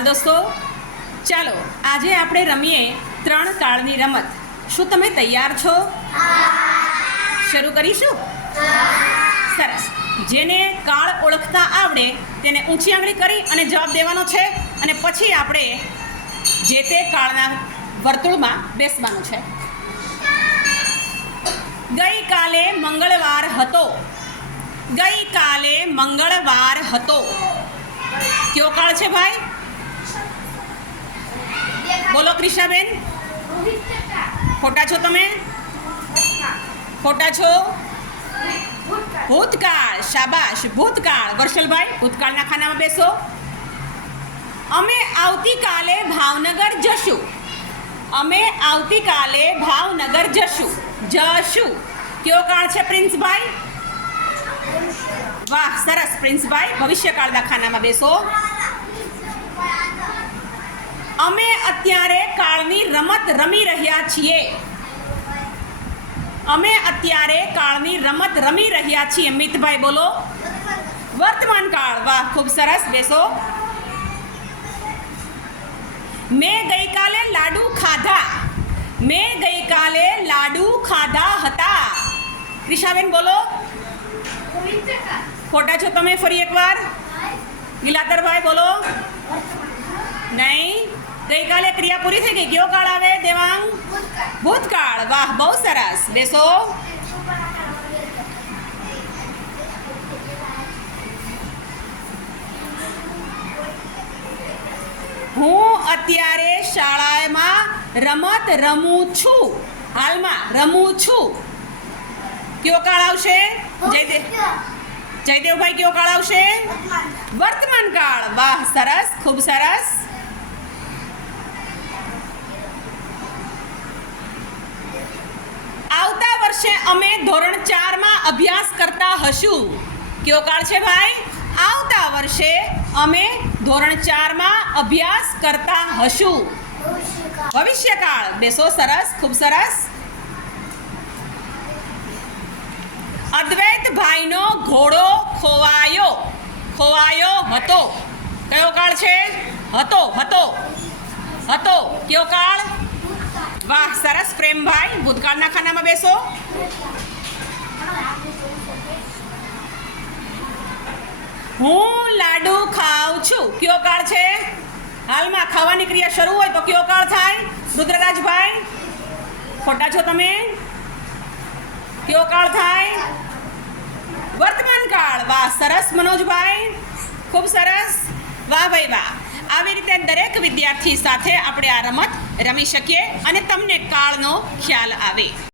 બાલ દોસ્તો, ચાલો, આજે આપણે રમીએ ત્રણ કાળની રમત. શું તમે તૈયાર છો? શરૂ કરીશું? સરસ. જેને કાળ ઓળખતા આવડે, તેને ઊંચી આંગળી કરી અને જવાબ દેવાનો છે. અને પછી આપણે જે તે કાળના વર્તુળમાં બેસવાનું છે. ગઈકાલે મંગળવાર હતો. ગઈકાલે મંગળવાર હતો. કયો કાળ છે ભાઈ? બોલો ક્રિશાબેન ખોટા છો તમે? ખોટા છો? ભૂતકાળ, શાબાશ, ભૂતકાળ. વર્ષલભાઈ, ભૂતકાળના ખાનામાં બેસો. અમે આવતીકાલે ભાવનગર જશું. અમે આવતીકાલે ભાવનગર જશું. જશું. કયો કાળ છે પ્રિન્સભાઈ? વાહ, સરસ. પ્રિન્સભાઈ, ભવિષ્યકાળના ખાનામાં બેસો. અમે અત્યારે કાળની રમત રમી રહ્યા છીએ. અમે અત્યારે કાળની રમત રમી રહ્યા છીએ. મિતભાઈ બોલો. વર્તમાન કાળ. વાહ, ખૂબ સરસ. બેસો. મેં ગઈકાલે લાડુ ખાધા. મેં ગઈકાલે લાડુ ખાધા હતા. ક્રિશાબેન બોલો. ખોટા છો તમે ફરી એકવાર? ગિલાતરભાઈ બોલો. નહીં? ગઈકાલે ક્રિયા પૂરી થઈ ગઈ. કયો કાળ આવે દેવાંગ? ભૂતકાળ. વાહ બહુ સરસ. બેસો. હું અત્યારે શાળામાં રમત રમું છું. હાલમાં રમું છું. કયો કાળ આવશે? જયદેવ જયદેવભાઈ કયો કાળ આવશે? વર્તમાન કાળ. વાહ સરસ. ખૂબ સરસ આવતા વર્ષે અમે ધોરણ ચારમાં અભ્યાસ કરતા હશું. કયો કાળ છે ભાઈ? આવતા વર્ષે અમે ધોરણ ચારમાં અભ્યાસ કરતા હશું. ભવિષ્યકાળ. બેસો સરસ, ખૂબ સરસ. અદ્વૈતભાઈનો ઘોડો ખોવાયો. ખોવાયો હતો. કયો કાળ છે? હતો હતો. હતો. કયો કાળ? વાહ, સરસ પ્રેમભાઈ ભૂતકાળના ખાનામાં બેસો. હું લાડુ ખાઉં છું. કયો કાળ છે? હાલમાં ખાવાની ક્રિયા શરૂ હોય તો કયો કાળ થાય? રુદ્રરાજભાઈ, ખોટા છો તમે? કયો કાળ થાય? વર્તમાન કાળ. વાહ, સરસ મનોજભાઈ. ખૂબ સરસ. વાહ ભાઈ, વાહ. આવી રીતે દરેક વિદ્યાર્થી સાથે આપણે આ રમત રમી શકીએ અને તમને કાળનો ખ્યાલ આવે.